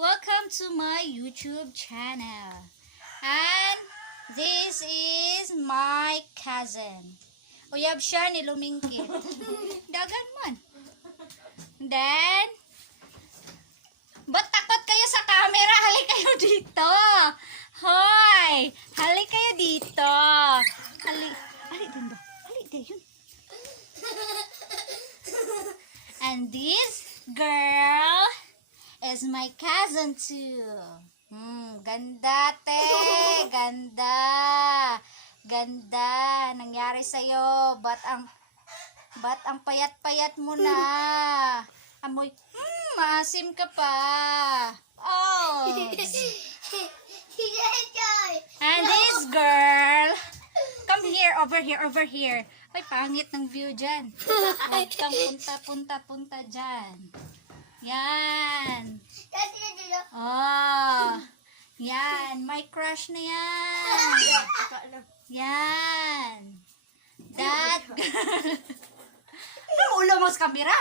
Welcome to my YouTube channel. And this is my cousin. Uyab siya ni Lumingkit. Dagan man. Then, ba't takot kayo sa camera? Hali kayo dito. Hoy! Hali kayo dito. Hali din ba? Hali din yun. And this girl is my cousin too. Ganda te. Ganda. Ganda. Nangyari sa'yo. Ba't ang payat-payat mo na? Amoy, maasim ka pa. Oh. And this girl, come here, over here. Ay, pangit ng view dyan. Huwag kang punta dyan. Yan. Oh. Yan, my crush na yan. Yan. That girl. Ano ulo mo sa kamera?